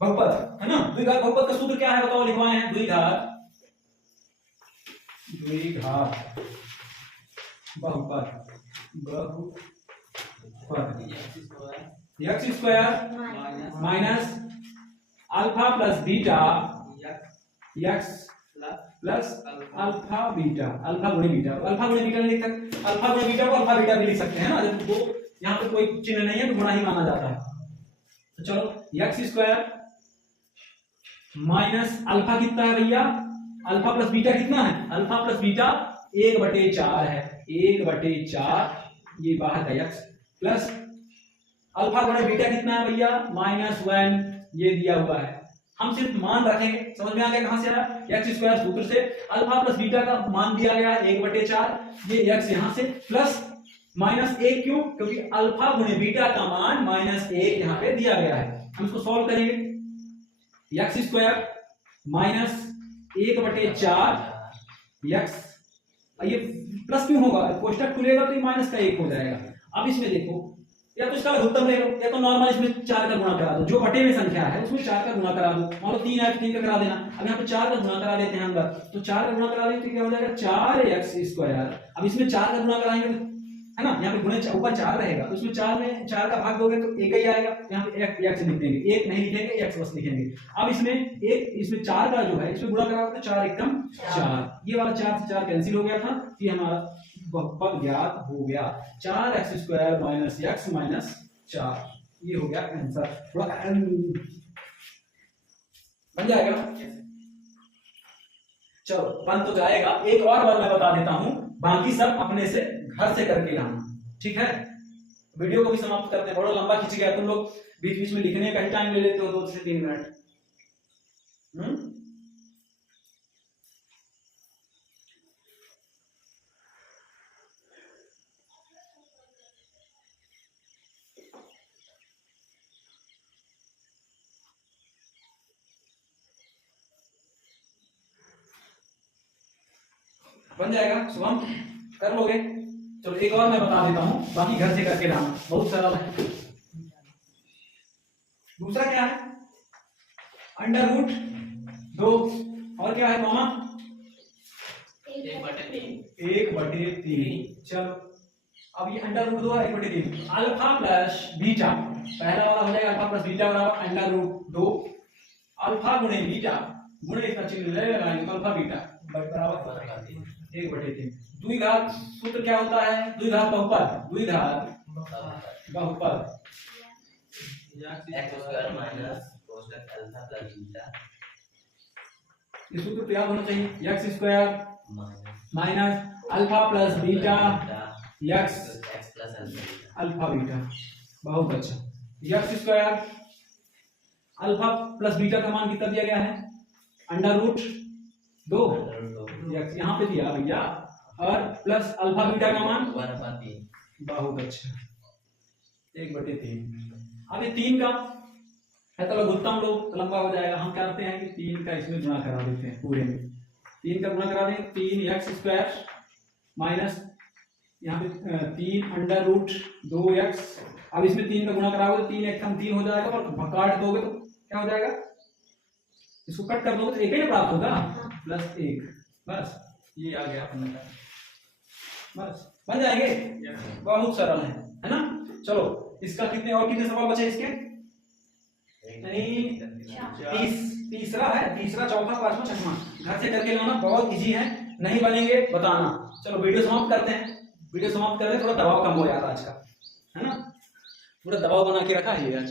बहुपद है ना, द्विघात बहुपद का सूत्र क्या है बताओ, लिखवाए हैं, द्विघात बहुपद x square minus alpha plus beta x plus alpha beta, alpha गुणे बीटा नहीं लिख सकते, अल्फा गुणे बीटा को अल्फा बीटा भी लिख सकते हैं ना, जब वो यहाँ पे कोई चिन्ह नहीं है तो गुणा ही माना जाता है। तो चलो x स्क्वायर माइनस अल्फा कितना है भैया अल्फा प्लस बीटा कितना है, अल्फा प्लस बीटा 1/4 है, 1/4 ये बाहर का x प्लस अल्फा गुणे बीटा कितना है भैया -1 ये दिया हुआ है। हम सिर्फ मान रखेंगे, समझ में आ गया कहां से आया, x स्क्वायर सूत्र से अल्फा प्लस बीटा का मान दिया गया 1/4, ये x यहां से प्लस -1 क्यों, क्योंकि अल्फा गुणे बीटा का मान -1 यहां पे दिया गया है। हम इसको सॉल्व करेंगे, x स्क्वायर -1/4 x, ये प्लस क्यों होगा, कोष्टक खुलेगा तो ये माइनस का 1 हो जाएगा। अब इसमें देखो या तो इसका लघुत्तम ले लो या तो नॉर्मल इसमें 4 का गुणा करा दो, जो बटे में संख्या है उसमें 4 का गुणा करा दो, मान लो 3 है तो 3 का करा देना। अब यहाँ पे 4 का गुणा करा देते हैं अंदर, तो 4 का गुणा करा देंगे तो क्या हो जाएगा 4x स्क्वायर। अब इसमें 4 का गुणा कराएंगे है ना, यहाँ पे गुणे ऊपर 4 रहेगा तो इसमें 4 में 4 का भाग दोगे तो एक ही आएगा, यहाँ पे x लिख देंगे, 1 नहीं लिखेंगे x बस लिखेंगे। अब इसमें 4 का जो है इसमें गुणा करा तो 4 एकम 4, ये वाला 4 से 4 कैंसिल हो गया था, ये हमारा बहुपद ज्ञात हो गया 4x square minus x minus 4, ये हो गया आंसर। बन जाएगा, चलो बन तो जाएगा। एक और बार मैं बता देता हूं, बाकी सब अपने से घर से करके लाना, ठीक है। वीडियो को भी समाप्त करते हैं, बड़ा लंबा खींच गया, तुम लोग बीच बीच में लिखने का ही टाइम ले लेते हो 2 से 3 मिनट। बन जाएगा, शुभम कर लोगे। चलो एक और मैं बता देता हूं, बाकी घर से करके लाना, बहुत सरल है। दूसरा क्या है, √2 और क्या है मामा 1/3। चलो अब ये √2 है 1/3, अल्फा प्लस बीटा, पहला वाला हो जाएगा अल्फा प्लस बीटा बराबर √2, अल्फा गुणे बीटा गुणे इसका चिन्ह ले लगाएंगे तो अल्फा बीटा बराबर 1/3। द्विघात सूत्र क्या होता है, द्विघात बहुपद, द्विघात बहुपद x स्क्वायर माइनस कोष्टक अल्फा प्लस बीटा, ये सूत्र तो याद होना चाहिए, x square minus alpha plus beta x plus alpha beta. बहुत अच्छा, x square alpha plus beta का मान कितना दिया गया है √2 x यहाँ पे दिया भैया, और प्लस अल्फा बीटा का मान 1/3। बहुत अच्छा 1/3। अब ये 3 का है तो लघुत्तम लो लंबा हो जाएगा, हम क्या करते हैं कि 3 का इसमें गुणा करा देते हैं पूरे में, 3 का गुणा करा देंगे 3x स्क्वायर माइनस यहाँ पे 3√2x। अब इसमें 3 का गुणा कराओगे तो 3 एकम 3 हो जाएगा, और काट दोगे तो क्या हो जाएगा, इसको कट कर दोगे तो एक ही प्राप्त होगा +1, बस ये आ गया अपने का, बस बन जाएंगे। बहुत सरल है ना। चलो इसका कितने सवाल बचे इसके, नहीं तीसरा है, तीसरा चौथा पांचवा छठवां, घर से करके लाना, बहुत इजी है, नहीं बनेंगे बताना। चलो वीडियो समाप्त करते हैं, वीडियो समाप्त करते हैं, थोड़ा दबाव कम हो जाता आज का, है ना, पूरा दबाव बना के रखा है आज।